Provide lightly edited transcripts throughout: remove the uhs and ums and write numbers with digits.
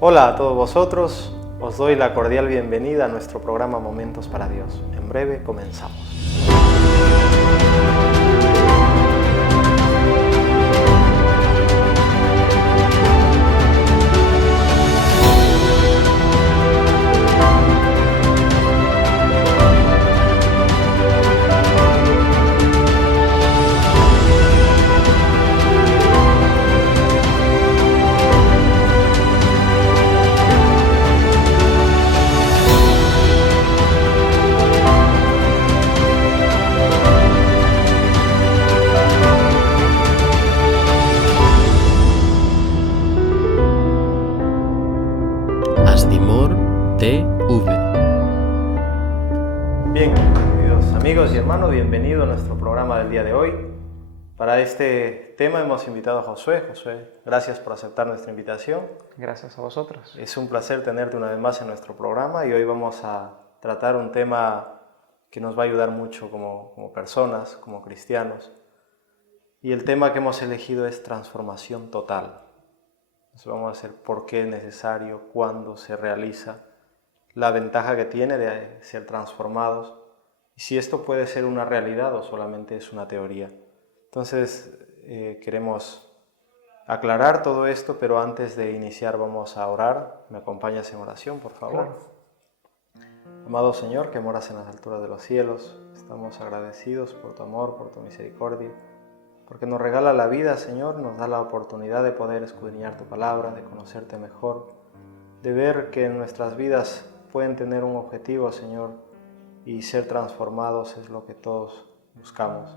Hola a todos vosotros, os doy la cordial bienvenida a nuestro programa Momentos para Dios. En breve comenzamos. Asdimor TV. Bien, queridos amigos y hermanos, bienvenidos a nuestro programa del día de hoy. Para este tema hemos invitado a Josué. Josué, gracias por aceptar nuestra invitación. Gracias a vosotros. Es un placer tenerte una vez más en nuestro programa y hoy vamos a tratar un tema que nos va a ayudar mucho como personas, como cristianos. Y el tema que hemos elegido es transformación total. Entonces vamos a hacer por qué es necesario, cuándo se realiza, la ventaja que tiene de ser transformados y si esto puede ser una realidad o solamente es una teoría. Entonces queremos aclarar todo esto, pero antes de iniciar vamos a orar. ¿Me acompañas en oración, por favor? Claro. Amado Señor, que moras en las alturas de los cielos, estamos agradecidos por tu amor, por tu misericordia, porque nos regala la vida, Señor, nos da la oportunidad de poder escudriñar tu palabra, de conocerte mejor, de ver que nuestras vidas pueden tener un objetivo, Señor, y ser transformados es lo que todos buscamos.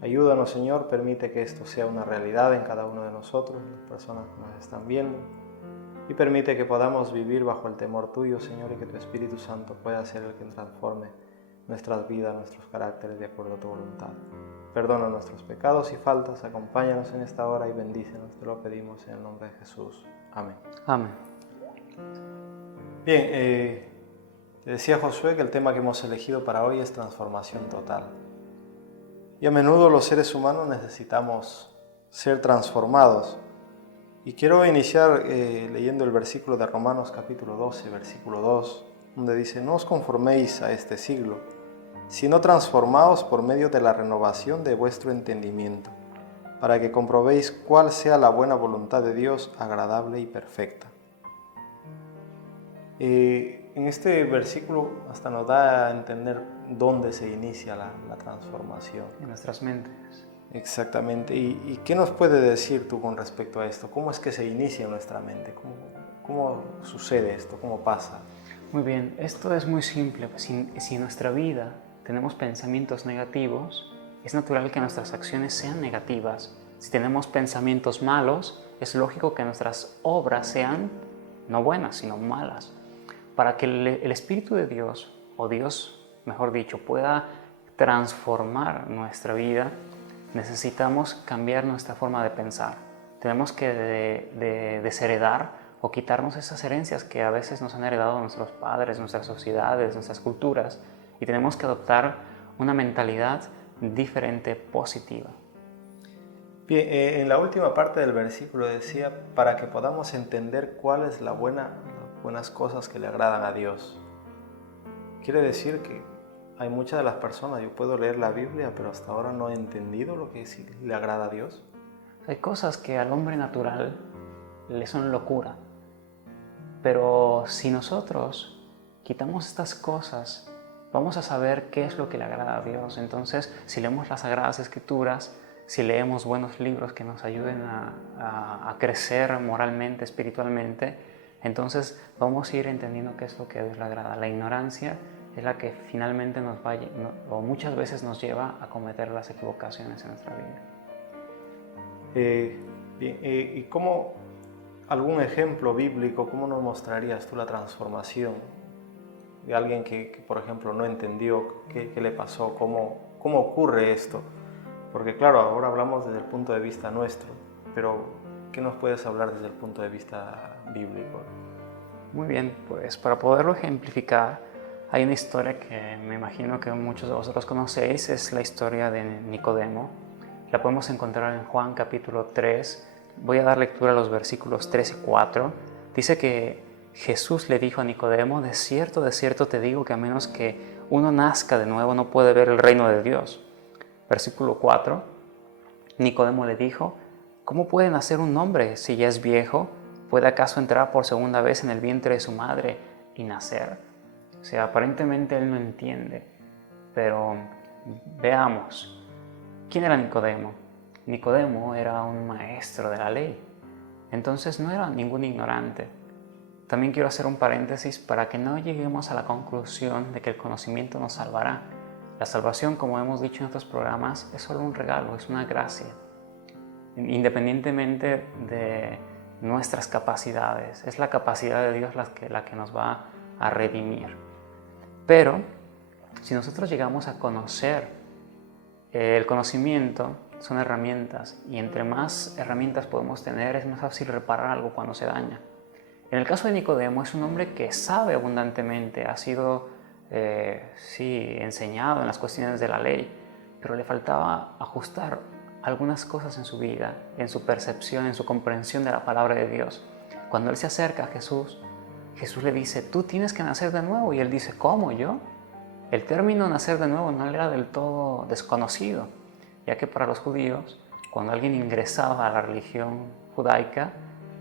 Ayúdanos, Señor, permite que esto sea una realidad en cada uno de nosotros, las personas que nos están viendo, y permite que podamos vivir bajo el temor tuyo, Señor, y que tu Espíritu Santo pueda ser el que transforme nuestras vidas, nuestros caracteres de acuerdo a tu voluntad. Perdona nuestros pecados y faltas, acompáñanos en esta hora y bendícenos, te lo pedimos en el nombre de Jesús. Amén. Amén. Bien, te decía Josué que el tema que hemos elegido para hoy es transformación total. Y a menudo los seres humanos necesitamos ser transformados. Y quiero iniciar leyendo el versículo de Romanos capítulo 12, versículo 2, donde dice: no os conforméis a este siglo, sino transformaos por medio de la renovación de vuestro entendimiento, para que comprobéis cuál sea la buena voluntad de Dios, agradable y perfecta. En este versículo hasta nos da a entender dónde se inicia la transformación. En nuestras mentes. Exactamente. ¿Y qué nos puedes decir tú con respecto a esto? ¿Cómo es que se inicia en nuestra mente? ¿Cómo sucede esto? ¿Cómo pasa? Muy bien, esto es muy simple. Si en nuestra vida tenemos pensamientos negativos, es natural que nuestras acciones sean negativas. Si tenemos pensamientos malos, es lógico que nuestras obras sean no buenas, sino malas. Para que el Espíritu de Dios, o Dios, mejor dicho, pueda transformar nuestra vida, necesitamos cambiar nuestra forma de pensar. Tenemos que desheredar o quitarnos esas herencias que a veces nos han heredado nuestros padres, nuestras sociedades, nuestras culturas, y tenemos que adoptar una mentalidad diferente, positiva. Bien, en la última parte del versículo decía, para que podamos entender cuál es las buenas cosas que le agradan a Dios. Quiere decir que hay muchas de las personas, yo puedo leer la Biblia, pero hasta ahora no he entendido lo que le agrada a Dios. Hay cosas que al hombre natural le son locura, pero si nosotros quitamos estas cosas, vamos a saber qué es lo que le agrada a Dios. Entonces, si leemos las Sagradas Escrituras, si leemos buenos libros que nos ayuden a crecer moralmente, espiritualmente, entonces vamos a ir entendiendo qué es lo que a Dios le agrada. La ignorancia es la que finalmente o muchas veces nos lleva a cometer las equivocaciones en nuestra vida. Bien, ¿y cómo, algún ejemplo bíblico, cómo nos mostrarías tú la transformación de alguien que por ejemplo, no entendió qué le pasó, cómo ocurre esto? Porque claro, ahora hablamos desde el punto de vista nuestro, pero ¿qué nos puedes hablar desde el punto de vista bíblico? Muy bien, pues para poderlo ejemplificar, hay una historia que me imagino que muchos de vosotros conocéis, es la historia de Nicodemo. La podemos encontrar en Juan capítulo 3. Voy a dar lectura a los versículos 3 y 4. Dice que Jesús le dijo a Nicodemo, de cierto te digo que a menos que uno nazca de nuevo no puede ver el reino de Dios. Versículo 4, Nicodemo le dijo, ¿cómo puede nacer un hombre si ya es viejo? ¿Puede acaso entrar por segunda vez en el vientre de su madre y nacer? O sea, aparentemente él no entiende, pero veamos. ¿Quién era Nicodemo? Nicodemo era un maestro de la ley, entonces no era ningún ignorante. También quiero hacer un paréntesis para que no lleguemos a la conclusión de que el conocimiento nos salvará. La salvación, como hemos dicho en otros programas, es solo un regalo, es una gracia, independientemente de nuestras capacidades. Es la capacidad de Dios la que nos va a redimir. Pero si nosotros llegamos a conocer, el conocimiento son herramientas, y entre más herramientas podemos tener, es más fácil reparar algo cuando se daña. En el caso de Nicodemo, es un hombre que sabe abundantemente, ha sido enseñado en las cuestiones de la ley, pero le faltaba ajustar algunas cosas en su vida, en su percepción, en su comprensión de la palabra de Dios. Cuando él se acerca a Jesús, Jesús le dice, tú tienes que nacer de nuevo, y él dice, ¿cómo yo? El término nacer de nuevo no era del todo desconocido, ya que para los judíos, cuando alguien ingresaba a la religión judaica,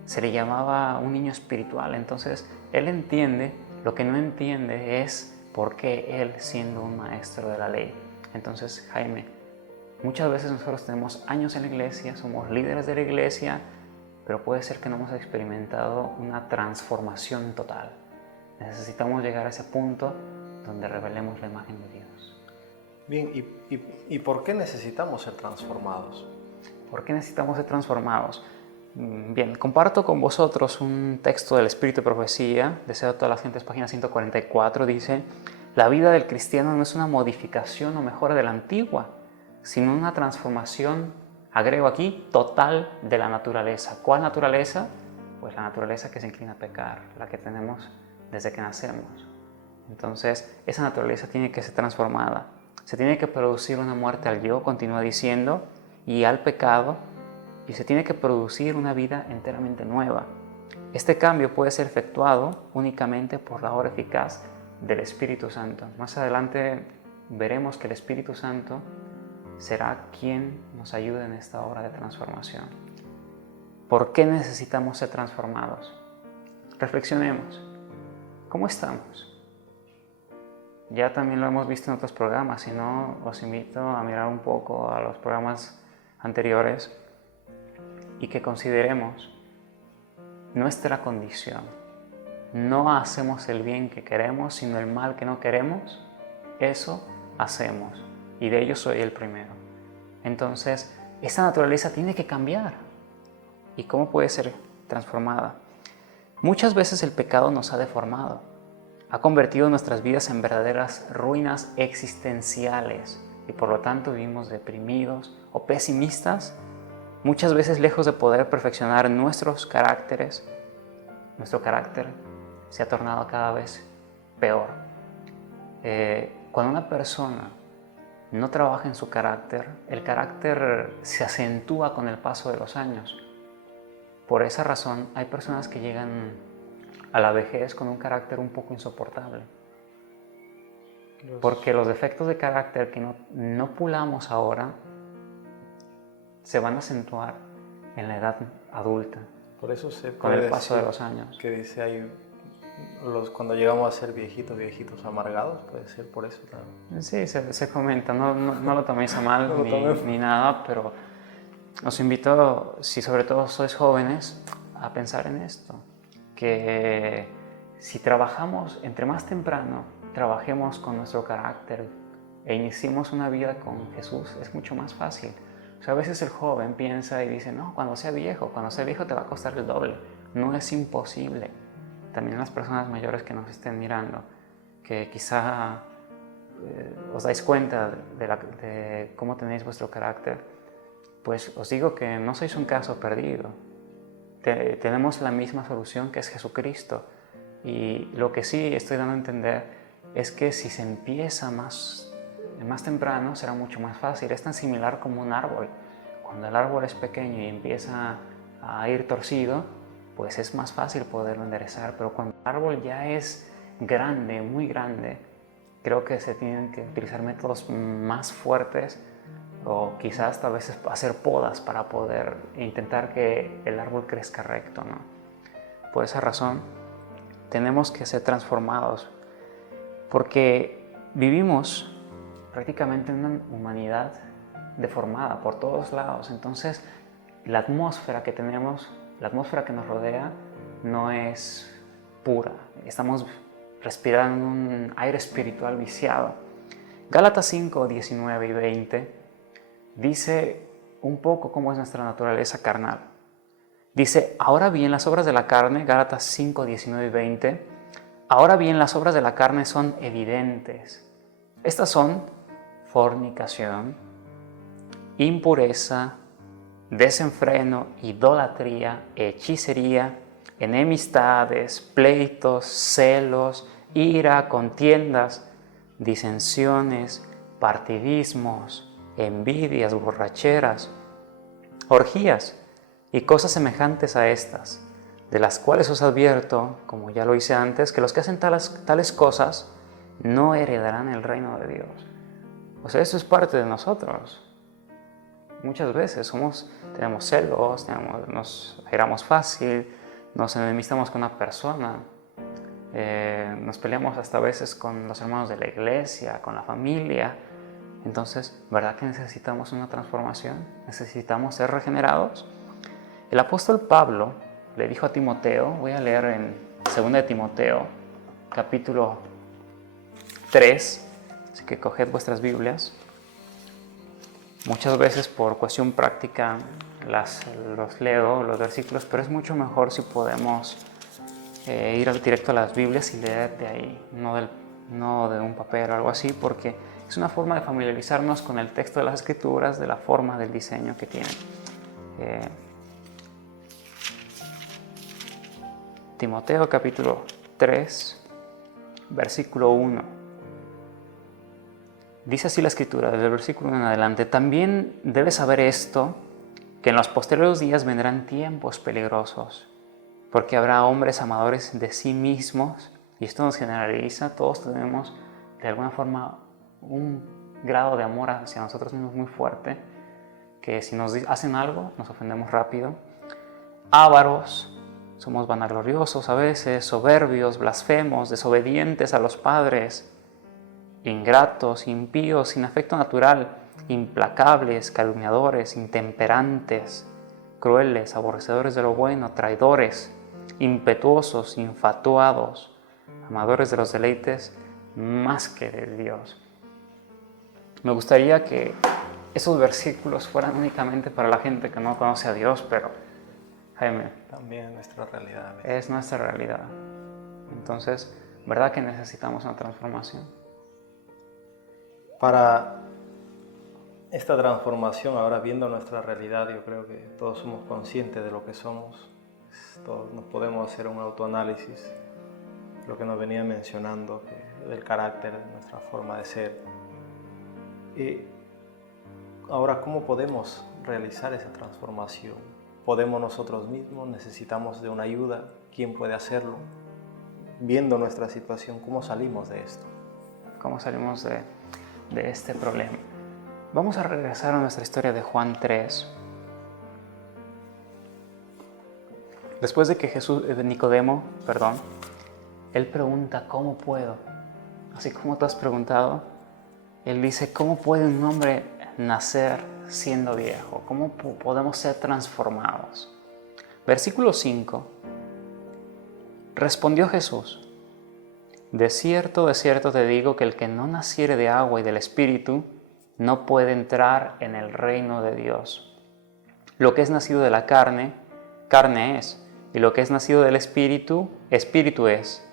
se le llamaba un niño espiritual. Entonces, él entiende, lo que no entiende es por qué él, siendo un maestro de la ley. Entonces, Jaime, muchas veces nosotros tenemos años en la iglesia, somos líderes de la iglesia, pero puede ser que no hemos experimentado una transformación total. Necesitamos llegar a ese punto donde revelemos la imagen de Dios. Bien, ¿y por qué necesitamos ser transformados? ¿Por qué necesitamos ser transformados? Bien, comparto con vosotros un texto del Espíritu de Profecía, Deseo de todas las gentes, página 144, dice, la vida del cristiano no es una modificación o mejora de la antigua, sino una transformación, agrego aquí, total de la naturaleza. ¿Cuál naturaleza? Pues la naturaleza que se inclina a pecar, la que tenemos desde que nacemos. Entonces, esa naturaleza tiene que ser transformada. Se tiene que producir una muerte al yo, continúa diciendo, y al pecado, y se tiene que producir una vida enteramente nueva. Este cambio puede ser efectuado únicamente por la obra eficaz del Espíritu Santo. Más adelante veremos que el Espíritu Santo será quien nos ayude en esta obra de transformación. ¿Por qué necesitamos ser transformados? Reflexionemos. ¿Cómo estamos? Ya también lo hemos visto en otros programas, si no, os invito a mirar un poco a los programas anteriores y que consideremos nuestra condición. No hacemos el bien que queremos, sino el mal que no queremos. Eso hacemos, y de ello soy el primero. Entonces, esta naturaleza tiene que cambiar. ¿Y cómo puede ser transformada? Muchas veces el pecado nos ha deformado, ha convertido nuestras vidas en verdaderas ruinas existenciales, y por lo tanto vivimos deprimidos o pesimistas, muchas veces lejos de poder perfeccionar nuestros caracteres. Nuestro carácter se ha tornado cada vez peor. Cuando una persona no trabaja en su carácter, el carácter se acentúa con el paso de los años. Por esa razón, hay personas que llegan a la vejez con un carácter un poco insoportable. Porque los defectos de carácter que no pulamos ahora se van a acentuar en la edad adulta. Por eso se con el paso de los años. Que dice ahí, cuando llegamos a ser viejitos amargados, puede ser por eso también. Sí, se comenta, no lo toméis a mal ni nada, pero os invito, si sobre todo sois jóvenes, a pensar en esto, que si trabajamos, entre más temprano trabajemos con nuestro carácter e iniciemos una vida con Jesús, es mucho más fácil. O sea, a veces el joven piensa y dice, no, cuando sea viejo te va a costar el doble. No es imposible. También las personas mayores que nos estén mirando, que quizá os dais cuenta de cómo tenéis vuestro carácter, pues os digo que no sois un caso perdido. Tenemos la misma solución, que es Jesucristo. Y lo que sí estoy dando a entender es que si se empieza más temprano será mucho más fácil. Es tan similar como un árbol. Cuando el árbol es pequeño y empieza a ir torcido, pues es más fácil poderlo enderezar. Pero cuando el árbol ya es grande, muy grande, creo que se tienen que utilizar métodos más fuertes o quizás hasta a veces hacer podas para poder intentar que el árbol crezca recto, ¿no? Por esa razón tenemos que ser transformados, porque vivimos prácticamente en una humanidad deformada por todos lados. Entonces la atmósfera que tenemos, la atmósfera que nos rodea, no es pura. Estamos respirando un aire espiritual viciado. Gálatas 5, 19 y 20 dice un poco cómo es nuestra naturaleza carnal. Dice, ahora bien, las obras de la carne, Gálatas 5, 19 y 20, ahora bien, las obras de la carne son evidentes. Estas son fornicación, impureza, desenfreno, idolatría, hechicería, enemistades, pleitos, celos, ira, contiendas, disensiones, partidismos, envidias, borracheras, orgías y cosas semejantes a estas, de las cuales os advierto, como ya lo hice antes, que los que hacen tales cosas no heredarán el reino de Dios. O sea, eso es parte de nosotros. Muchas veces tenemos celos, nos airamos fácil, nos enemistamos con una persona, nos peleamos hasta a veces con los hermanos de la iglesia, con la familia. Entonces, ¿verdad que necesitamos una transformación? ¿Necesitamos ser regenerados? El apóstol Pablo le dijo a Timoteo, voy a leer en 2 de Timoteo, capítulo 3, así que coged vuestras Biblias. Muchas veces por cuestión práctica los leo, los versículos, pero es mucho mejor si podemos ir directo a las Biblias y leer de ahí, no de un papel o algo así, porque es una forma de familiarizarnos con el texto de las Escrituras, de la forma del diseño que tienen. Timoteo capítulo 3, versículo 1. Dice así la Escritura, desde el versículo 1 en adelante: también debes saber esto, que en los posteriores días vendrán tiempos peligrosos, porque habrá hombres amadores de sí mismos, y esto nos generaliza, todos tenemos de alguna forma un grado de amor hacia nosotros mismos muy fuerte, que si nos hacen algo, nos ofendemos rápido. Ávaros, somos vanagloriosos a veces, soberbios, blasfemos, desobedientes a los padres, ingratos, impíos, sin afecto natural, implacables, calumniadores, intemperantes, crueles, aborrecedores de lo bueno, traidores, impetuosos, infatuados, amadores de los deleites más que de Dios. Me gustaría que esos versículos fueran únicamente para la gente que no conoce a Dios, pero Jaime, También es nuestra realidad. es nuestra realidad. Entonces, ¿verdad que necesitamos una transformación? Para esta transformación, ahora viendo nuestra realidad, yo creo que todos somos conscientes de lo que somos. Todos nos podemos hacer un autoanálisis, lo que nos venía mencionando, del carácter, de nuestra forma de ser. Y ahora, ¿cómo podemos realizar esa transformación? ¿Podemos nosotros mismos? ¿Necesitamos de una ayuda? ¿Quién puede hacerlo? Viendo nuestra situación, ¿cómo salimos de esto? ¿Cómo salimos de este problema? Vamos a regresar a nuestra historia de Juan 3. Después de que Nicodemo, él pregunta, ¿cómo puedo? Así como tú has preguntado, él dice, ¿cómo puede un hombre nacer siendo viejo? ¿Cómo podemos ser transformados? Versículo 5. Respondió Jesús: de cierto te digo que el que no naciere de agua y del Espíritu no puede entrar en el reino de Dios. Lo que es nacido de la carne, carne es, y lo que es nacido del Espíritu, Espíritu es.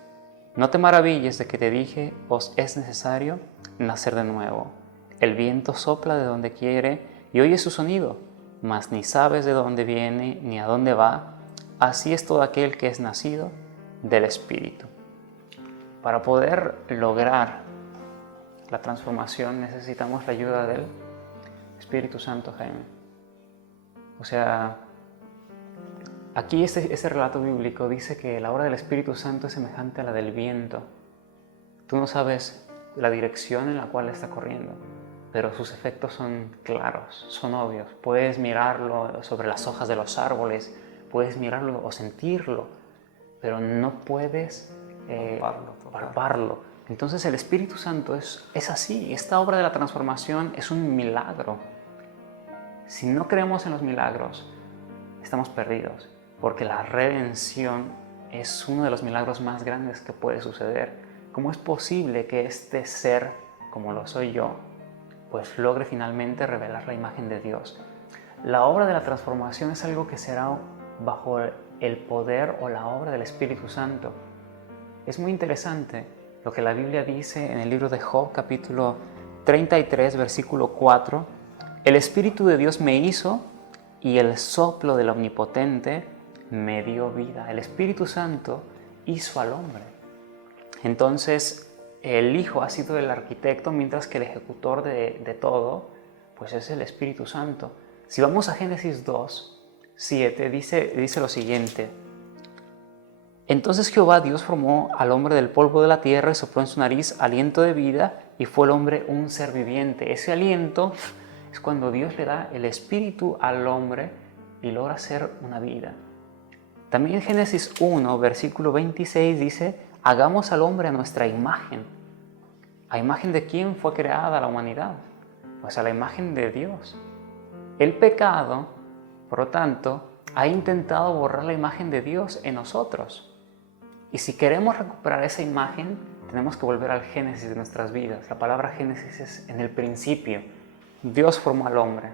No te maravilles de que te dije, os es necesario nacer de nuevo. El viento sopla de donde quiere y oyes su sonido, mas ni sabes de dónde viene ni a dónde va. Así es todo aquel que es nacido del Espíritu. Para poder lograr la transformación necesitamos la ayuda del Espíritu Santo, Jaime. O sea, Aquí este relato bíblico dice que la obra del Espíritu Santo es semejante a la del viento. Tú no sabes la dirección en la cual está corriendo, pero sus efectos son claros, son obvios. Puedes mirarlo sobre las hojas de los árboles, puedes mirarlo o sentirlo, pero no puedes palparlo. Entonces el Espíritu Santo es así. Esta obra de la transformación es un milagro. Si no creemos en los milagros, estamos perdidos, porque la redención es uno de los milagros más grandes que puede suceder. ¿Cómo es posible que este ser, como lo soy yo, pues logre finalmente revelar la imagen de Dios? La obra de la transformación es algo que será bajo el poder o la obra del Espíritu Santo. Es muy interesante lo que la Biblia dice en el libro de Job, capítulo 33, versículo 4. El Espíritu de Dios me hizo y el soplo del Omnipotente me dio vida. El Espíritu Santo hizo al hombre. Entonces, el Hijo ha sido el arquitecto, mientras que el ejecutor de todo, pues es el Espíritu Santo. Si vamos a Génesis 2, 7, dice lo siguiente. Entonces Jehová Dios formó al hombre del polvo de la tierra y sopló en su nariz aliento de vida y fue el hombre un ser viviente. Ese aliento es cuando Dios le da el espíritu al hombre y logra ser una vida. También en Génesis 1, versículo 26 dice, hagamos al hombre a nuestra imagen. ¿A imagen de quién fue creada la humanidad? Pues a la imagen de Dios. El pecado, por lo tanto, ha intentado borrar la imagen de Dios en nosotros. Y si queremos recuperar esa imagen, tenemos que volver al Génesis de nuestras vidas. La palabra Génesis es en el principio. Dios formó al hombre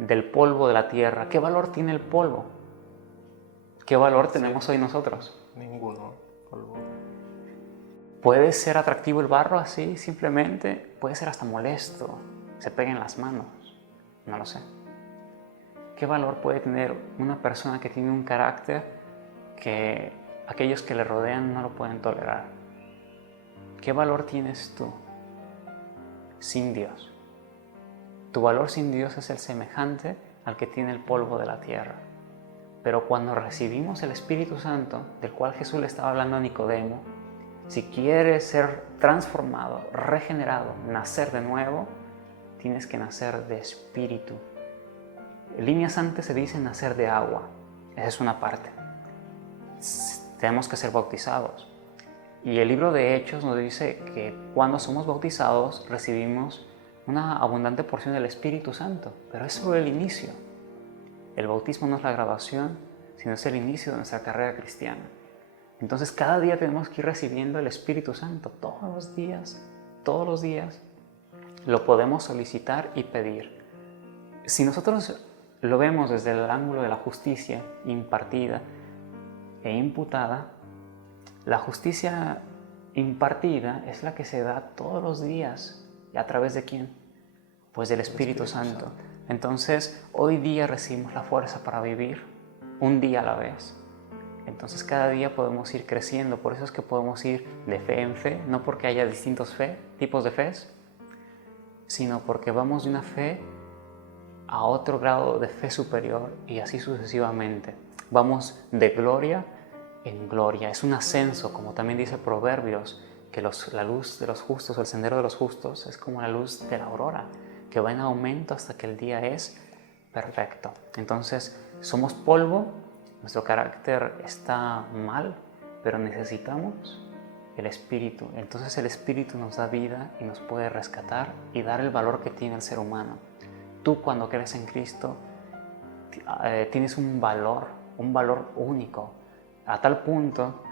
del polvo de la tierra. ¿Qué valor tiene el polvo? ¿Qué valor tenemos hoy nosotros? Ninguno. Polvo. ¿Puede ser atractivo el barro así simplemente? Puede ser hasta molesto. Se pega en las manos. No lo sé. ¿Qué valor puede tener una persona que tiene un carácter que aquellos que le rodean no lo pueden tolerar? ¿Qué valor tienes tú sin Dios? Tu valor sin Dios es el semejante al que tiene el polvo de la tierra. Pero cuando recibimos el Espíritu Santo, del cual Jesús le estaba hablando a Nicodemo, si quieres ser transformado, regenerado, nacer de nuevo, tienes que nacer de espíritu. En líneas antes se dice nacer de agua. Esa es una parte. Tenemos que ser bautizados. Y el libro de Hechos nos dice que cuando somos bautizados recibimos una abundante porción del Espíritu Santo, pero es solo el inicio. El bautismo no es la graduación, sino es el inicio de nuestra carrera cristiana. Entonces cada día tenemos que ir recibiendo el Espíritu Santo, todos los días lo podemos solicitar y pedir. Si nosotros lo vemos desde el ángulo de la justicia impartida e imputada, la justicia impartida es la que se da todos los días. ¿Y a través de quién? Pues del Espíritu Santo. Entonces, hoy día recibimos la fuerza para vivir un día a la vez. Entonces, cada día podemos ir creciendo. Por eso es que podemos ir de fe en fe, no porque haya distintos tipos de fe, sino porque vamos de una fe a otro grado de fe superior y así sucesivamente. Vamos de gloria en gloria. Es un ascenso, como también dice Proverbios, que la luz de los justos, el sendero de los justos, es como la luz de la aurora, que va en aumento hasta que el día es perfecto. Entonces, somos polvo, nuestro carácter está mal, pero necesitamos el Espíritu. Entonces el Espíritu nos da vida y nos puede rescatar y dar el valor que tiene el ser humano. Tú, cuando crees en Cristo, tienes un valor único, a tal punto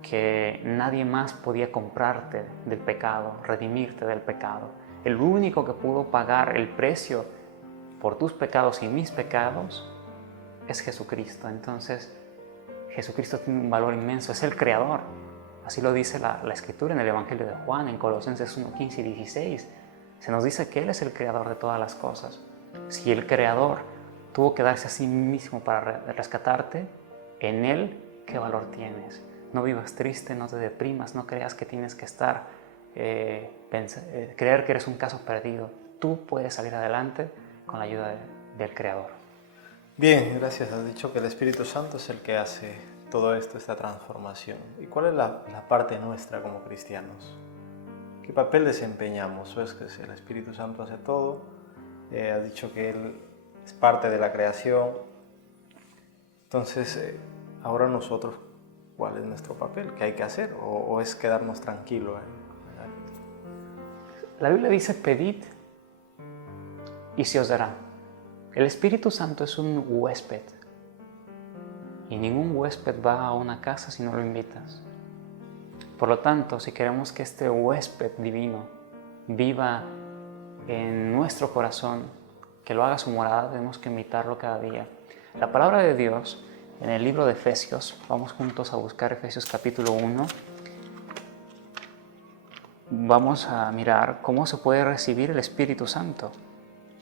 que nadie más podía comprarte del pecado, redimirte del pecado. El único que pudo pagar el precio por tus pecados y mis pecados es Jesucristo. Entonces, Jesucristo tiene un valor inmenso, es el Creador. Así lo dice la Escritura en el Evangelio de Juan, en Colosenses 1, 15 y 16. Se nos dice que Él es el Creador de todas las cosas. Si el Creador tuvo que darse a sí mismo para rescatarte, en Él, ¿qué valor tienes? No vivas triste, no te deprimas, no creas que tienes que estar, creer que eres un caso perdido. Tú puedes salir adelante con la ayuda del Creador. Bien, gracias. Has dicho que el Espíritu Santo es el que hace todo esto, esta transformación. ¿Y cuál es la parte nuestra como cristianos? ¿Qué papel desempeñamos? ¿O es que el Espíritu Santo hace todo? Has dicho que Él es parte de la creación. Entonces, ahora nosotros, ¿cuál es nuestro papel? ¿Qué hay que hacer? ¿O es quedarnos tranquilos? La Biblia dice: pedid y se os dará. El Espíritu Santo es un huésped, y ningún huésped va a una casa si no lo invitas. Por lo tanto, si queremos que este huésped divino viva en nuestro corazón, que lo haga su morada, tenemos que invitarlo cada día. La palabra de Dios en el libro de Efesios, vamos juntos a buscar Efesios capítulo 1, vamos a mirar cómo se puede recibir el Espíritu Santo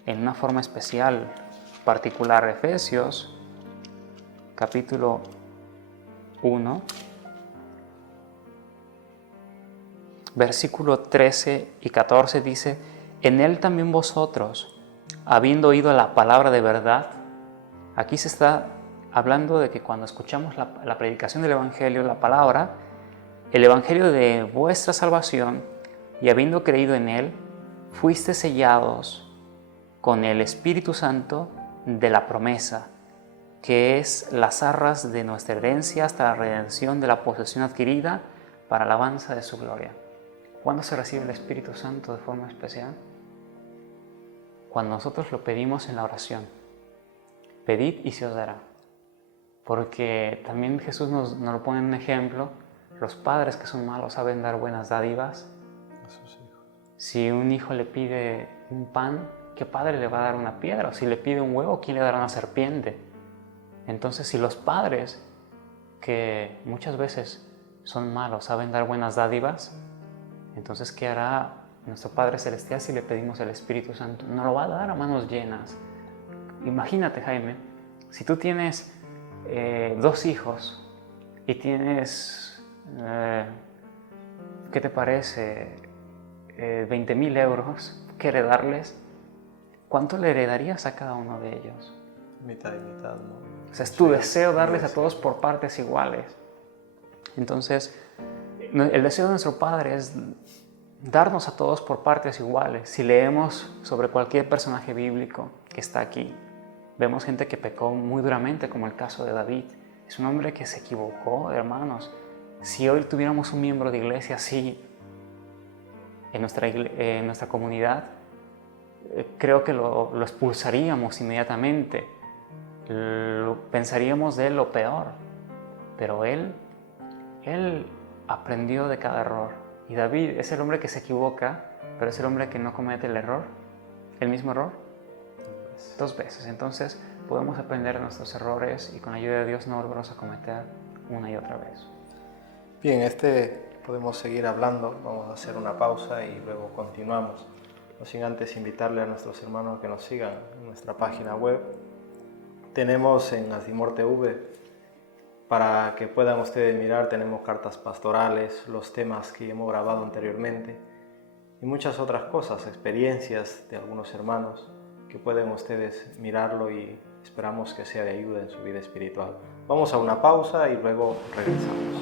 en una forma especial, particular. Efesios capítulo 1, versículo 13 y 14 dice: en él también vosotros, habiendo oído la palabra de verdad. Aquí se está hablando de que cuando escuchamos la predicación del Evangelio, la palabra, el Evangelio de vuestra salvación, y habiendo creído en él, fuiste sellados con el Espíritu Santo de la promesa, que es las arras de nuestra herencia hasta la redención de la posesión adquirida para alabanza de su gloria. ¿Cuándo se recibe el Espíritu Santo de forma especial? Cuando nosotros lo pedimos en la oración. Pedid y se os dará. Porque también Jesús nos lo pone en un ejemplo. Los padres que son malos saben dar buenas dádivas A sus hijos. Si un hijo le pide un pan, ¿qué padre le va a dar una piedra? O si le pide un huevo, ¿quién le dará una serpiente? Entonces, si los padres, que muchas veces son malos, saben dar buenas dádivas, entonces, ¿qué hará nuestro Padre Celestial si le pedimos el Espíritu Santo? Nos lo va a dar a manos llenas. Imagínate, Jaime, si tú tienes 2 hijos y tienes, ¿qué te parece? 20.000 euros que heredarles, ¿cuánto le heredarías a cada uno de ellos? Mitad y mitad, ¿no? O sea, es tu deseo darles a todos por partes iguales. Entonces, el deseo de nuestro Padre es darnos a todos por partes iguales. Si leemos sobre cualquier personaje bíblico que está aquí, vemos gente que pecó muy duramente, como el caso de David. Es un hombre que se equivocó, hermanos. Si hoy tuviéramos un miembro de iglesia así en nuestra comunidad, creo que lo expulsaríamos inmediatamente. Pensaríamos de él lo peor. Pero él aprendió de cada error. Y David es el hombre que se equivoca, pero es el hombre que no comete el error, el mismo error, 2 veces. Entonces podemos aprender de nuestros errores y con la ayuda de Dios no volverlos a cometer una y otra vez. Bien, podemos seguir hablando, vamos a hacer una pausa y luego continuamos. No sin antes invitarle a nuestros hermanos que nos sigan en nuestra página web. Tenemos en Asdimor TV, para que puedan ustedes mirar, tenemos cartas pastorales, los temas que hemos grabado anteriormente y muchas otras cosas, experiencias de algunos hermanos que pueden ustedes mirarlo y esperamos que sea de ayuda en su vida espiritual. Vamos a una pausa y luego regresamos.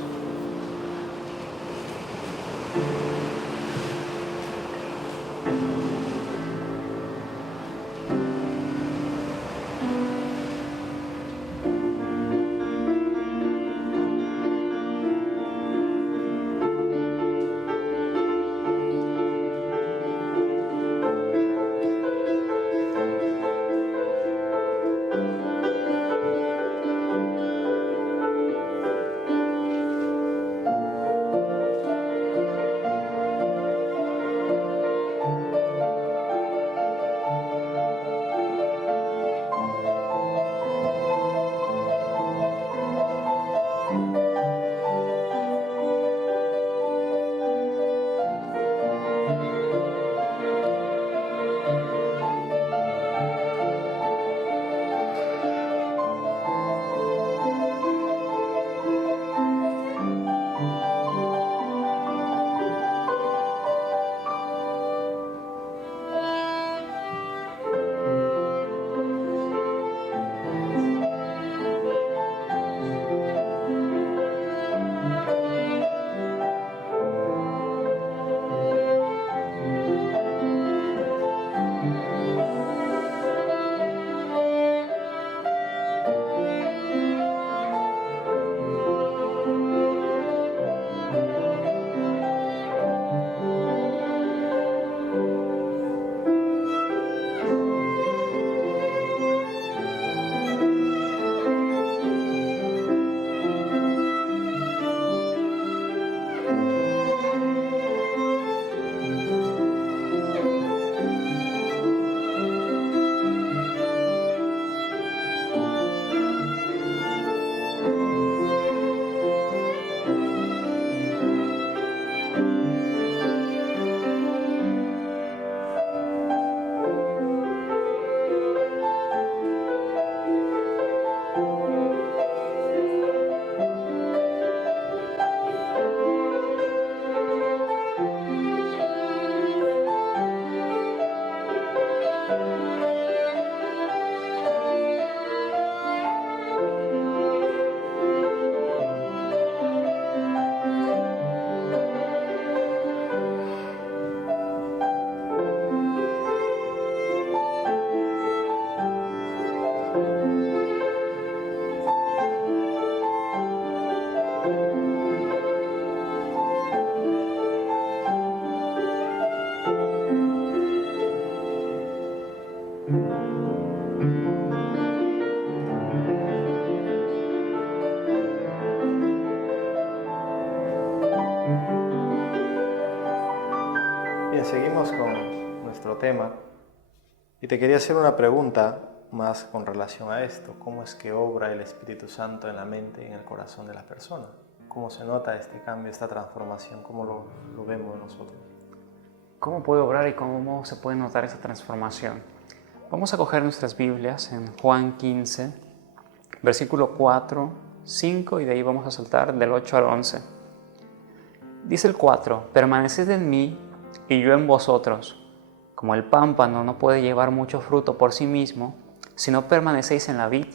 Bien, seguimos con nuestro tema y te quería hacer una pregunta más con relación a esto. ¿Cómo es que obra el Espíritu Santo en la mente y en el corazón de la persona? ¿Cómo se nota este cambio, esta transformación? ¿Cómo lo vemos nosotros? ¿Cómo puede obrar y cómo se puede notar esa transformación? Vamos a coger nuestras Biblias en Juan 15, versículo 4, 5 y de ahí vamos a saltar del 8 al 11. Dice el 4, permaneced en mí y yo en vosotros. Como el pámpano no puede llevar mucho fruto por sí mismo, si no permanecéis en la vid,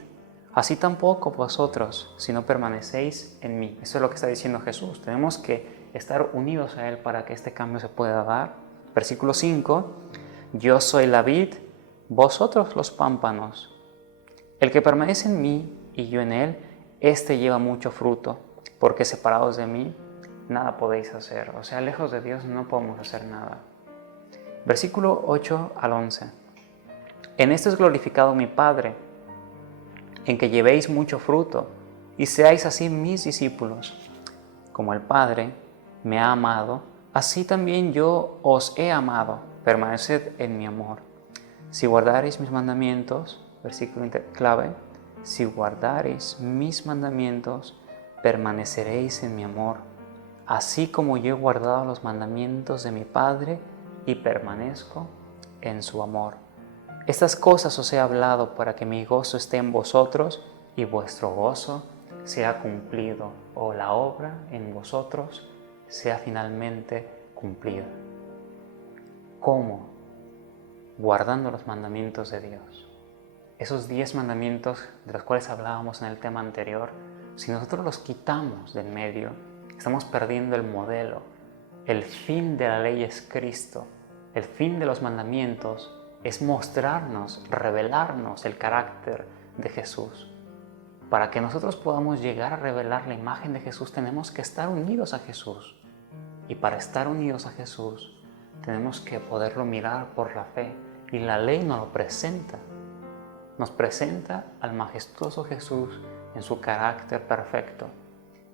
así tampoco vosotros, si no permanecéis en mí. Eso es lo que está diciendo Jesús. Tenemos que estar unidos a Él para que este cambio se pueda dar. Versículo 5, yo soy la vid, vosotros los pámpanos. El que permanece en mí y yo en Él, éste lleva mucho fruto, porque separados de mí, nada podéis hacer. O sea, lejos de Dios no podemos hacer nada. Versículo 8 al 11. En esto es glorificado mi Padre, en que llevéis mucho fruto y seáis así mis discípulos. Como el Padre me ha amado, así también yo os he amado. Permaneced en mi amor. Si guardareis mis mandamientos, versículo clave, si guardareis mis mandamientos, permaneceréis en mi amor, así como yo he guardado los mandamientos de mi Padre y permanezco en su amor. Estas cosas os he hablado para que mi gozo esté en vosotros y vuestro gozo sea cumplido, o la obra en vosotros sea finalmente cumplida. ¿Cómo? Guardando los mandamientos de Dios. Esos 10 mandamientos de los cuales hablábamos en el tema anterior, si nosotros los quitamos del medio, estamos perdiendo el modelo. El fin de la ley es Cristo. El fin de los mandamientos es mostrarnos, revelarnos el carácter de Jesús. Para que nosotros podamos llegar a revelar la imagen de Jesús, tenemos que estar unidos a Jesús. Y para estar unidos a Jesús, tenemos que poderlo mirar por la fe. Y la ley nos lo presenta. Nos presenta al majestuoso Jesús en su carácter perfecto.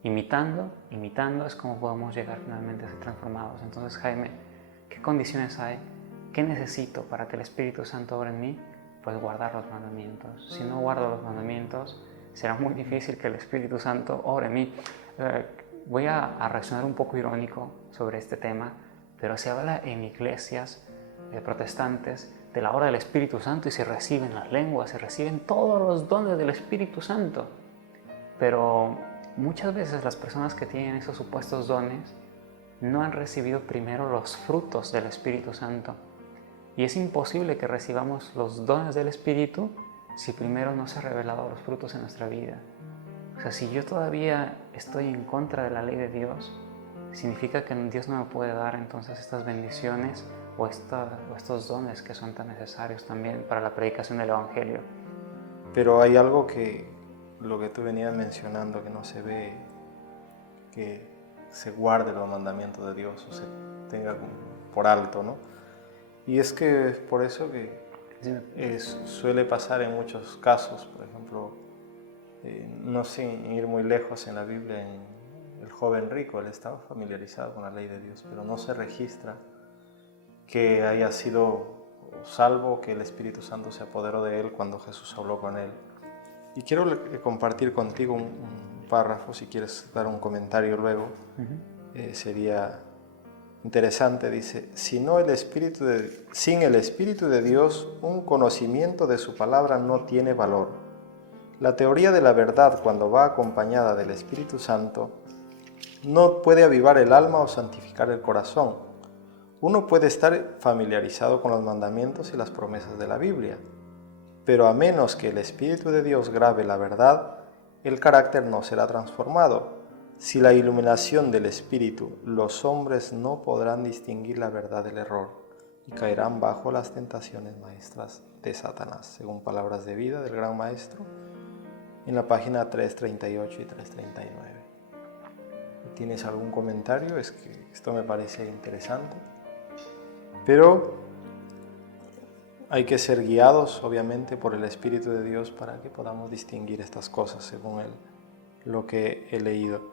Imitando es como podemos llegar finalmente a ser transformados. Entonces, Jaime, ¿qué condiciones hay? ¿Qué necesito para que el Espíritu Santo obre en mí? Pues guardar los mandamientos. Si no guardo los mandamientos, será muy difícil que el Espíritu Santo obre en mí. Voy a reaccionar un poco irónico sobre este tema, pero se habla en iglesias protestantes de la obra del Espíritu Santo y se reciben las lenguas, se reciben todos los dones del Espíritu Santo. Pero muchas veces las personas que tienen esos supuestos dones no han recibido primero los frutos del Espíritu Santo. Y es imposible que recibamos los dones del Espíritu si primero no se han revelado los frutos en nuestra vida. O sea, si yo todavía estoy en contra de la ley de Dios, significa que Dios no me puede dar entonces estas bendiciones o estos dones que son tan necesarios también para la predicación del Evangelio. Pero hay algo lo que tú venías mencionando, que no se ve, que se guarde los mandamientos de Dios o se tenga por alto, ¿no? Y es que es por eso que suele pasar en muchos casos, por ejemplo, no sin ir muy lejos en la Biblia, en el joven rico, él estaba familiarizado con la ley de Dios, pero no se registra que haya sido salvo, que el Espíritu Santo se apoderó de él cuando Jesús habló con él. Y quiero compartir contigo un párrafo, si quieres dar un comentario luego, sería interesante. Dice, sin el Espíritu de Dios, un conocimiento de su palabra no tiene valor. La teoría de la verdad, cuando va acompañada del Espíritu Santo, no puede avivar el alma o santificar el corazón. Uno puede estar familiarizado con los mandamientos y las promesas de la Biblia, pero a menos que el Espíritu de Dios grabe la verdad, el carácter no será transformado. Sin la iluminación del Espíritu, los hombres no podrán distinguir la verdad del error y caerán bajo las tentaciones maestras de Satanás, según Palabras de Vida del Gran Maestro, en la página 338 y 339. ¿Tienes algún comentario? Es que esto me parece interesante. Pero hay que ser guiados, obviamente, por el Espíritu de Dios para que podamos distinguir estas cosas según lo que he leído.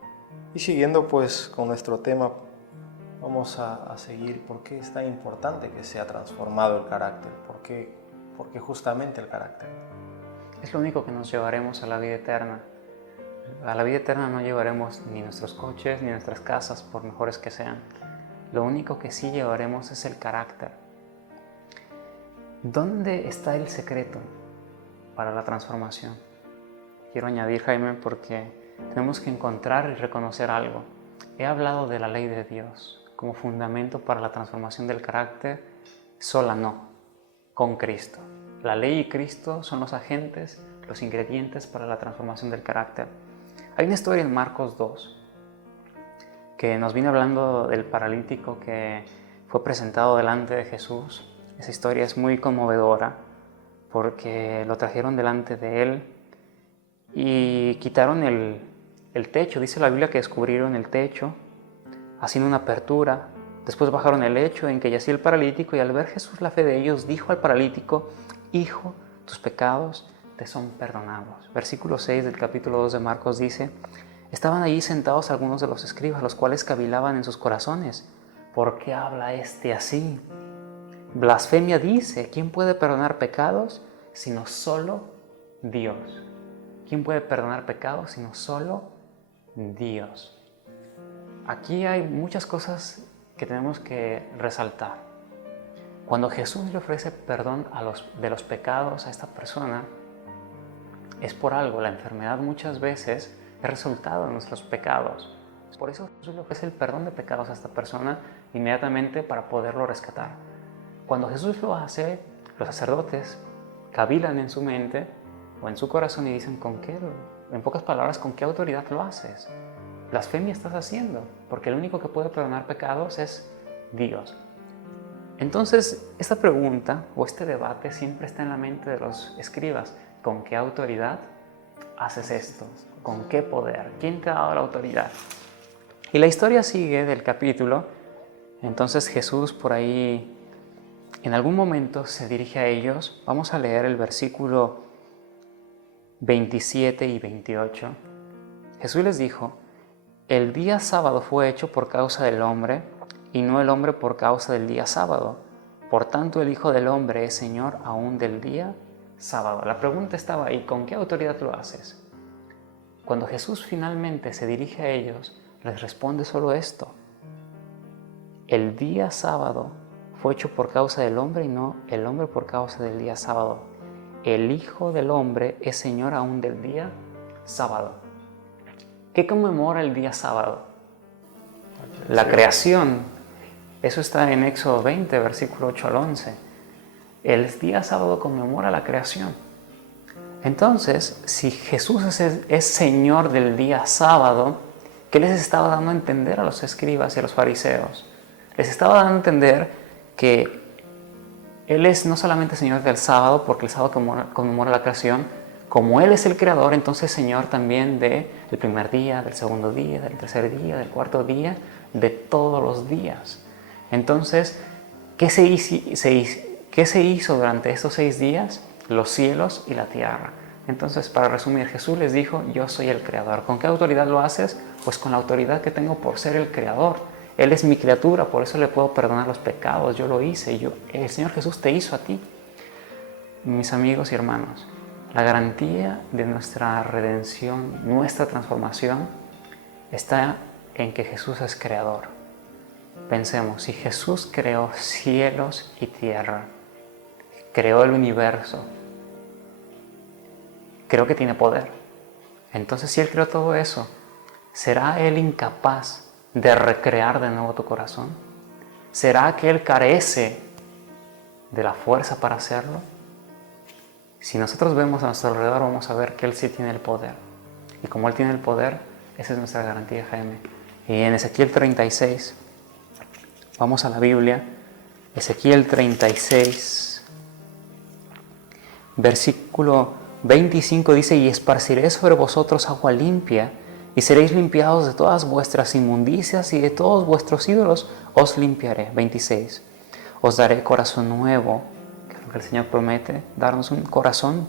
Y siguiendo pues con nuestro tema, vamos a seguir por qué es tan importante que sea transformado el carácter, por qué justamente el carácter. Es lo único que nos llevaremos a la vida eterna. A la vida eterna no llevaremos ni nuestros coches ni nuestras casas, por mejores que sean. Lo único que sí llevaremos es el carácter. ¿Dónde está el secreto para la transformación? Quiero añadir, Jaime, porque tenemos que encontrar y reconocer algo. He hablado de la ley de Dios como fundamento para la transformación del carácter, sola no, con Cristo. La ley y Cristo son los agentes, los ingredientes para la transformación del carácter. Hay una historia en Marcos 2 que nos viene hablando del paralítico que fue presentado delante de Jesús. Esa historia es muy conmovedora porque lo trajeron delante de él y quitaron el techo. Dice la Biblia que descubrieron el techo, haciendo una apertura. Después bajaron el lecho en que yacía el paralítico y al ver Jesús la fe de ellos, dijo al paralítico: Hijo, tus pecados te son perdonados. Versículo 6 del capítulo 2 de Marcos dice: Estaban allí sentados algunos de los escribas, los cuales cavilaban en sus corazones: ¿por qué habla este así? Blasfemia dice. ¿Quién puede perdonar pecados sino solo Dios? ¿Quién puede perdonar pecados sino solo Dios? Aquí hay muchas cosas que tenemos que resaltar. Cuando Jesús le ofrece perdón de los pecados a esta persona, es por algo. La enfermedad muchas veces es resultado de nuestros pecados. Por eso Jesús le ofrece el perdón de pecados a esta persona inmediatamente para poderlo rescatar. Cuando Jesús lo hace, los sacerdotes cavilan en su mente o en su corazón y dicen: en pocas palabras, ¿con qué autoridad lo haces? Blasfemia estás haciendo, porque el único que puede perdonar pecados es Dios. Entonces, esta pregunta o este debate siempre está en la mente de los escribas. ¿Con qué autoridad haces esto? ¿Con qué poder? ¿Quién te ha dado la autoridad? Y la historia sigue del capítulo. Entonces Jesús por ahí en algún momento se dirige a ellos. Vamos a leer el versículo 27 y 28. Jesús les dijo: el día sábado fue hecho por causa del hombre, y no el hombre por causa del día sábado. Por tanto, el Hijo del Hombre es Señor aún del día sábado. La pregunta estaba ahí: ¿con qué autoridad lo haces? Cuando Jesús finalmente se dirige a ellos, les responde solo esto: el día sábado fue hecho por causa del hombre y no el hombre por causa del día sábado. El Hijo del Hombre es Señor aún del día sábado. ¿Qué conmemora el día sábado? La creación. Eso está en Éxodo 20, versículo 8 al 11. El día sábado conmemora la creación. Entonces, si Jesús es Señor del día sábado, ¿qué les estaba dando a entender a los escribas y a los fariseos? Les estaba dando a entender que Él es no solamente Señor del sábado, porque el sábado conmemora la creación. Como Él es el creador, entonces Señor también del primer día, del segundo día, del tercer día, del cuarto día, de todos los días. Entonces, ¿qué se hizo durante estos 6 días? Los cielos y la tierra. Entonces, para resumir, Jesús les dijo: yo soy el creador. ¿Con qué autoridad lo haces? Pues con la autoridad que tengo por ser el creador. Él es mi criatura, por eso le puedo perdonar los pecados. Yo lo hice, el Señor Jesús te hizo a ti. Mis amigos y hermanos, la garantía de nuestra redención, nuestra transformación, está en que Jesús es creador. Pensemos, si Jesús creó cielos y tierra, creó el universo, creo que tiene poder. Entonces, si Él creó todo eso, ¿será Él incapaz de recrear de nuevo tu corazón? ¿Será que Él carece de la fuerza para hacerlo? Si nosotros vemos a nuestro alrededor, vamos a ver que Él sí tiene el poder. Y como Él tiene el poder, esa es nuestra garantía, Jaime. Y en Ezequiel 36, vamos a la Biblia, Ezequiel 36, versículo 25 dice: y esparciré sobre vosotros agua limpia, y seréis limpiados de todas vuestras inmundicias, y de todos vuestros ídolos os limpiaré. 26, os daré corazón nuevo, que es lo que el Señor promete, darnos un corazón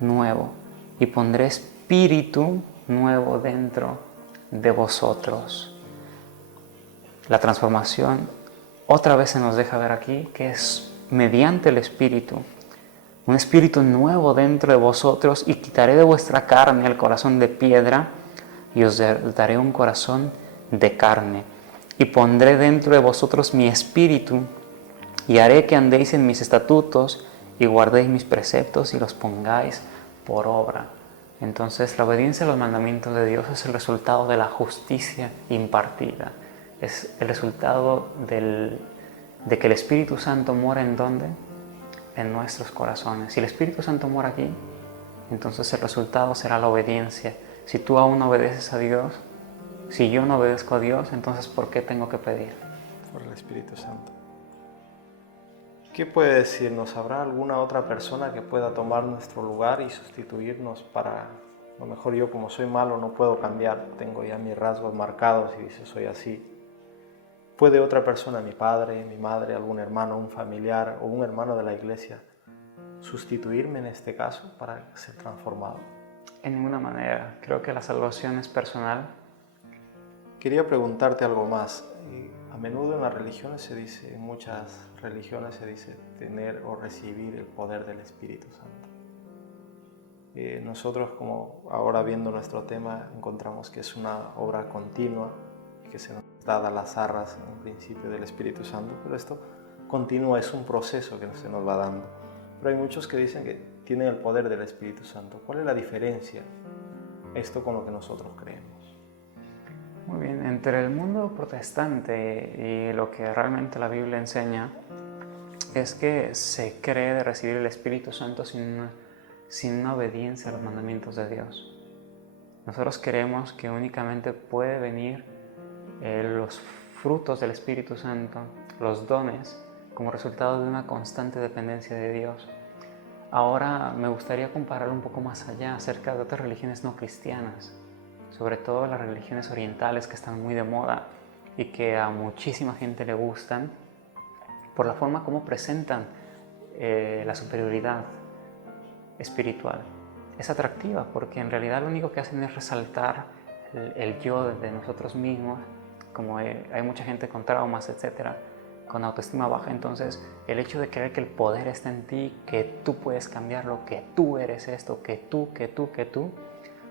nuevo, y pondré espíritu nuevo dentro de vosotros. La transformación otra vez se nos deja ver aquí que es mediante el Espíritu. Un espíritu nuevo dentro de vosotros, y quitaré de vuestra carne el corazón de piedra y os daré un corazón de carne. Y pondré dentro de vosotros mi espíritu y haré que andéis en mis estatutos y guardéis mis preceptos y los pongáis por obra. Entonces la obediencia a los mandamientos de Dios es el resultado de la justicia impartida. Es el resultado de que el Espíritu Santo mora ¿en dónde? En nuestros corazones. Si el Espíritu Santo mora aquí, entonces el resultado será la obediencia. Si tú aún no obedeces a Dios, si yo no obedezco a Dios, entonces ¿por qué tengo que pedir? Por el Espíritu Santo. ¿Qué puede decirnos? ¿Habrá alguna otra persona que pueda tomar nuestro lugar y sustituirnos para... A lo mejor yo, como soy malo, no puedo cambiar, tengo ya mis rasgos marcados y dice soy así. ¿Puede otra persona, mi padre, mi madre, algún hermano, un familiar o un hermano de la iglesia, sustituirme en este caso para ser transformado? En ninguna manera. Creo que la salvación es personal. Quería preguntarte algo más. A menudo en las religiones se dice, en muchas religiones se dice tener o recibir el poder del Espíritu Santo. Nosotros, como ahora viendo nuestro tema, encontramos que es una obra continua, que se nos da las arras en principio del Espíritu Santo, pero esto continúa, es un proceso que se nos va dando. Pero hay muchos que dicen que tienen el poder del Espíritu Santo. ¿Cuál es la diferencia esto con lo que nosotros creemos? Muy bien, entre el mundo protestante y lo que realmente la Biblia enseña es que se cree de recibir el Espíritu Santo sin una obediencia a los mandamientos de Dios. Nosotros creemos que únicamente puede venir los frutos del Espíritu Santo, los dones, como resultado de una constante dependencia de Dios. Ahora me gustaría comparar un poco más allá acerca de otras religiones no cristianas, sobre todo las religiones orientales que están muy de moda y que a muchísima gente le gustan por la forma como presentan la superioridad espiritual. Es atractiva porque en realidad lo único que hacen es resaltar el yo de nosotros mismos, como hay mucha gente con traumas, etcétera, con autoestima baja. Entonces el hecho de creer que el poder está en ti, que tú puedes cambiarlo, que tú eres esto, que tú,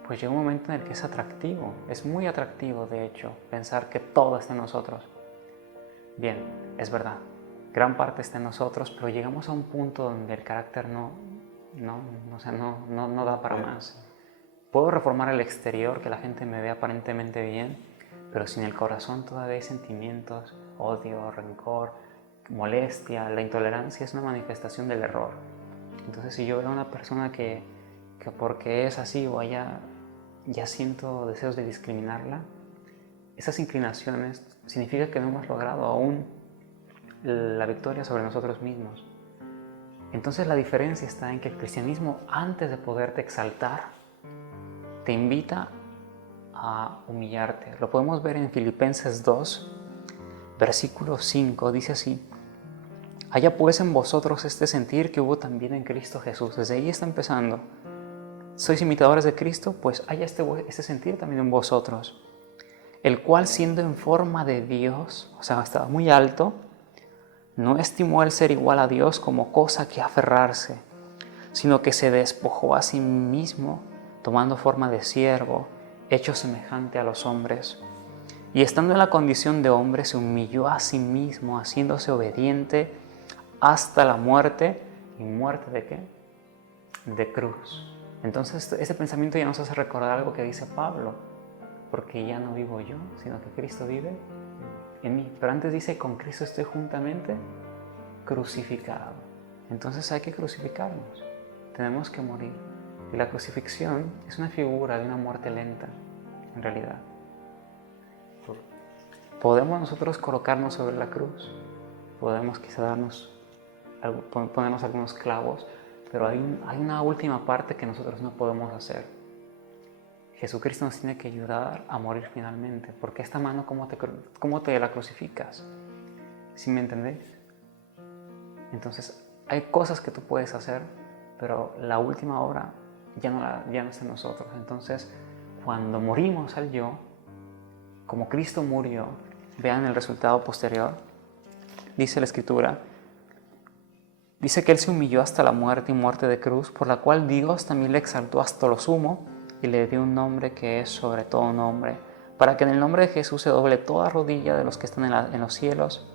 pues llega un momento en el que es atractivo, es muy atractivo de hecho, pensar que todo está en nosotros. Bien, es verdad, gran parte está en nosotros, pero llegamos a un punto donde el carácter no da para más. Puedo reformar el exterior, que la gente me vea aparentemente bien, pero si en el corazón todavía hay sentimientos, odio, rencor, molestia, la intolerancia es una manifestación del error. Entonces si yo veo a una persona que porque es así o ya siento deseos de discriminarla, esas inclinaciones significa que no hemos logrado aún la victoria sobre nosotros mismos. Entonces la diferencia está en que el cristianismo, antes de poderte exaltar, te invita a humillarte. Lo podemos ver en Filipenses 2, versículo 5, dice así: haya pues en vosotros este sentir que hubo también en Cristo Jesús. Desde ahí está empezando. ¿Sois imitadores de Cristo? Pues haya este sentir también en vosotros, el cual, siendo en forma de Dios, o sea, estaba muy alto, no estimó el ser igual a Dios como cosa que aferrarse, sino que se despojó a sí mismo, tomando forma de siervo, hecho semejante a los hombres. Y estando en la condición de hombre, se humilló a sí mismo, haciéndose obediente hasta la muerte. ¿Y muerte de qué? De cruz. Entonces ese pensamiento ya nos hace recordar algo que dice Pablo: porque ya no vivo yo, sino que Cristo vive en mí. Pero antes dice: con Cristo estoy juntamente crucificado. Entonces hay que crucificarnos, tenemos que morir. Y la crucifixión es una figura de una muerte lenta, en realidad. Podemos nosotros colocarnos sobre la cruz, podemos quizá ponernos algunos clavos, pero hay una última parte que nosotros no podemos hacer. Jesucristo nos tiene que ayudar a morir finalmente, porque esta mano, ¿cómo te la crucificas? ¿Sí me entendéis? Entonces hay cosas que tú puedes hacer, pero la última obra ya no está en nosotros. Entonces cuando morimos al yo, como Cristo murió, vean el resultado posterior. Dice la Escritura, dice que Él se humilló hasta la muerte y muerte de cruz, por la cual Dios también le exaltó hasta lo sumo y le dio un nombre que es sobre todo nombre, para que en el nombre de Jesús se doble toda rodilla de los que están en los cielos,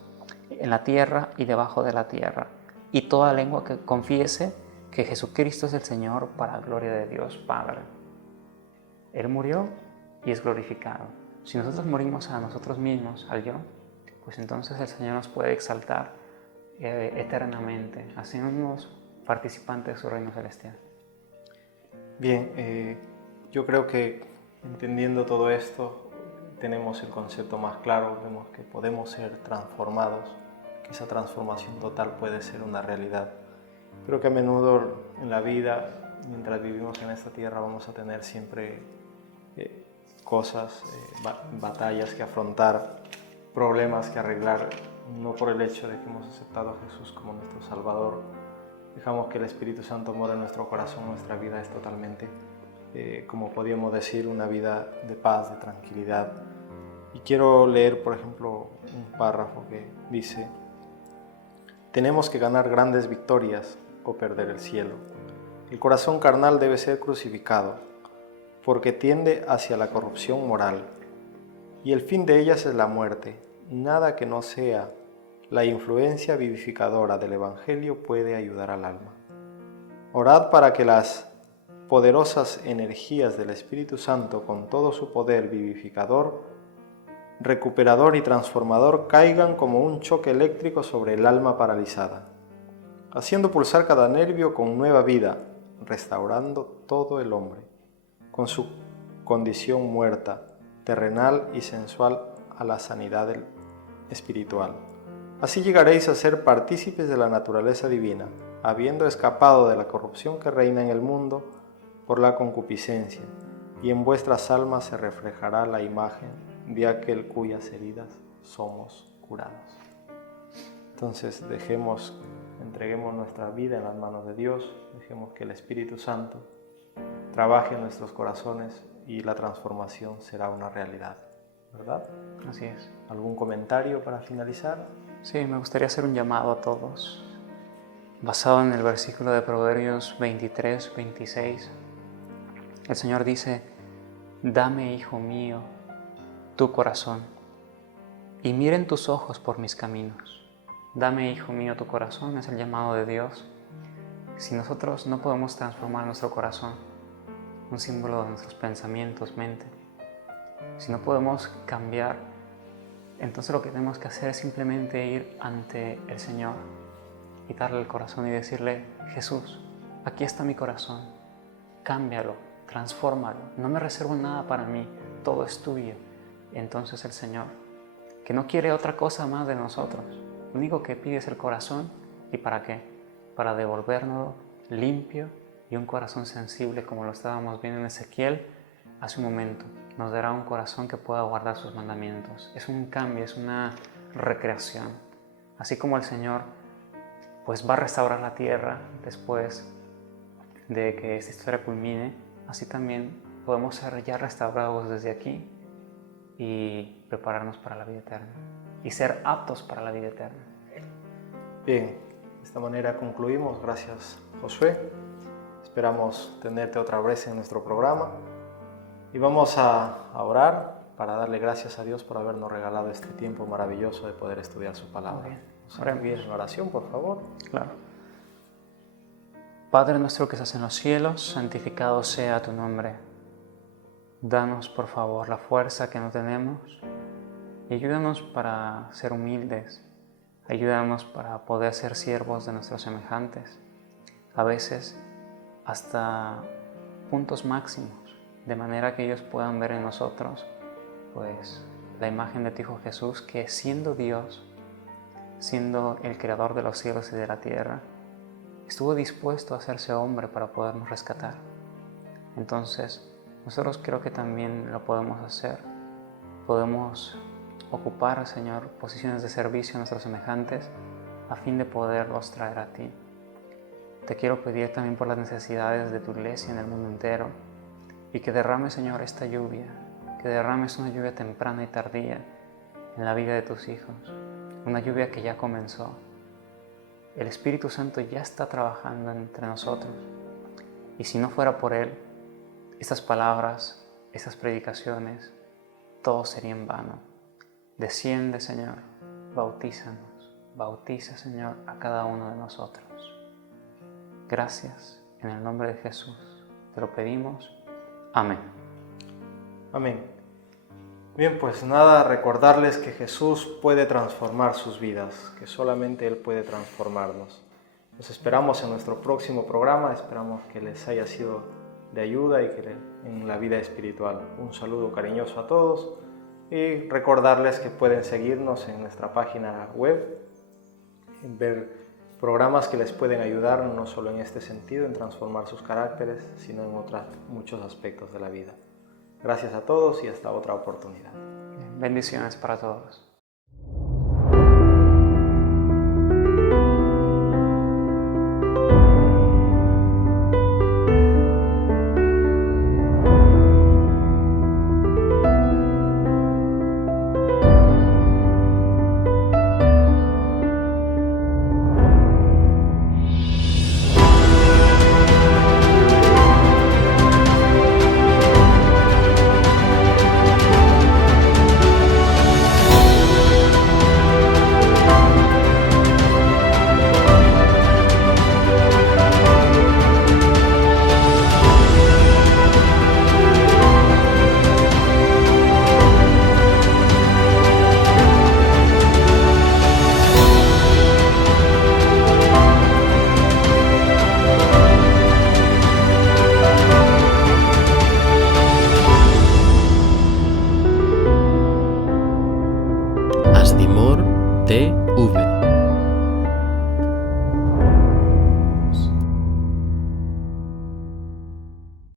en la tierra y debajo de la tierra, y toda lengua que confiese que Jesucristo es el Señor, para la gloria de Dios Padre. Él murió y es glorificado. Si nosotros morimos a nosotros mismos, al yo, pues entonces el Señor nos puede exaltar eternamente, haciéndonos participantes de su reino celestial. Bien, yo creo que entendiendo todo esto tenemos el concepto más claro, vemos que podemos ser transformados, que esa transformación total puede ser una realidad. Pero que a menudo en la vida, mientras vivimos en esta tierra, vamos a tener siempre cosas, batallas que afrontar, problemas que arreglar, no por el hecho de que hemos aceptado a Jesús como nuestro Salvador. Dejamos que el Espíritu Santo more en nuestro corazón, nuestra vida es totalmente, como podríamos decir, una vida de paz, de tranquilidad. Y quiero leer, por ejemplo, un párrafo que dice: tenemos que ganar grandes victorias o perder el cielo. El corazón carnal debe ser crucificado, porque tiende hacia la corrupción moral, y el fin de ellas es la muerte. Nada que no sea la influencia vivificadora del Evangelio puede ayudar al alma. Orad para que las poderosas energías del Espíritu Santo, con todo su poder vivificador, recuperador y transformador, caigan como un choque eléctrico sobre el alma paralizada, haciendo pulsar cada nervio con nueva vida, restaurando todo el hombre, con su condición muerta, terrenal y sensual, a la sanidad espiritual. Así llegaréis a ser partícipes de la naturaleza divina, habiendo escapado de la corrupción que reina en el mundo por la concupiscencia, y en vuestras almas se reflejará la imagen de aquel cuyas heridas somos curados. Entonces entreguemos nuestra vida en las manos de Dios, dejemos que el Espíritu Santo trabaje en nuestros corazones y la transformación será una realidad, ¿verdad? Así es. ¿Algún comentario para finalizar? Sí, me gustaría hacer un llamado a todos, basado en el versículo de Proverbios 23, 26. El Señor dice: dame, hijo mío, tu corazón, y miren tus ojos por mis caminos. Dame, hijo mío, tu corazón, es el llamado de Dios. Si nosotros no podemos transformar nuestro corazón, un símbolo de nuestros pensamientos, mente, si no podemos cambiar, entonces lo que tenemos que hacer es simplemente ir ante el Señor y darle el corazón y decirle: Jesús, aquí está mi corazón, cámbialo, transfórmalo, no me reservo nada para mí, todo es tuyo. Entonces el Señor, que no quiere otra cosa más de nosotros, lo único que pide es el corazón. ¿Y para qué? Para devolvernos limpio y un corazón sensible, como lo estábamos viendo en Ezequiel hace un momento. Nos dará un corazón que pueda guardar sus mandamientos. Es un cambio, es una recreación. Así como el Señor pues va a restaurar la tierra después de que esta historia culmine, así también podemos ser ya restaurados desde aquí y prepararnos para la vida eterna y ser aptos para la vida eterna. Bien, de esta manera concluimos. Gracias, Josué. Esperamos tenerte otra vez en nuestro programa y vamos a orar para darle gracias a Dios por habernos regalado este tiempo maravilloso de poder estudiar su palabra. Oremos en oración, por favor. Claro. Padre nuestro que estás en los cielos, santificado sea tu nombre. Danos, por favor, la fuerza que no tenemos y ayúdanos para ser humildes. Ayúdanos para poder ser siervos de nuestros semejantes, a veces hasta puntos máximos, de manera que ellos puedan ver en nosotros pues la imagen de tu Hijo Jesús, que siendo Dios, siendo el creador de los cielos y de la tierra, estuvo dispuesto a hacerse hombre para podernos rescatar. Entonces, nosotros creo que también lo podemos hacer. Podemos ocupar, Señor, posiciones de servicio a nuestros semejantes a fin de poderlos traer a ti. Te quiero pedir también por las necesidades de tu iglesia en el mundo entero y que derrames, Señor, esta lluvia, que derrames una lluvia temprana y tardía, en la vida de tus hijos, una lluvia que ya comenzó. El Espíritu Santo ya está trabajando entre nosotros. Y si no fuera por Él, estas palabras, estas predicaciones, todo sería en vano. Desciende, Señor, bautízanos, bautiza, Señor, a cada uno de nosotros. Gracias, en el nombre de Jesús, te lo pedimos. Amén. Amén. Bien, pues nada, recordarles que Jesús puede transformar sus vidas, que solamente Él puede transformarnos. Los esperamos en nuestro próximo programa, esperamos que les haya sido de ayuda y que en la vida espiritual. Un saludo cariñoso a todos y recordarles que pueden seguirnos en nuestra página web, ver programas que les pueden ayudar no solo en este sentido, en transformar sus caracteres, sino en muchos aspectos de la vida. Gracias a todos y hasta otra oportunidad. Bendiciones para todos.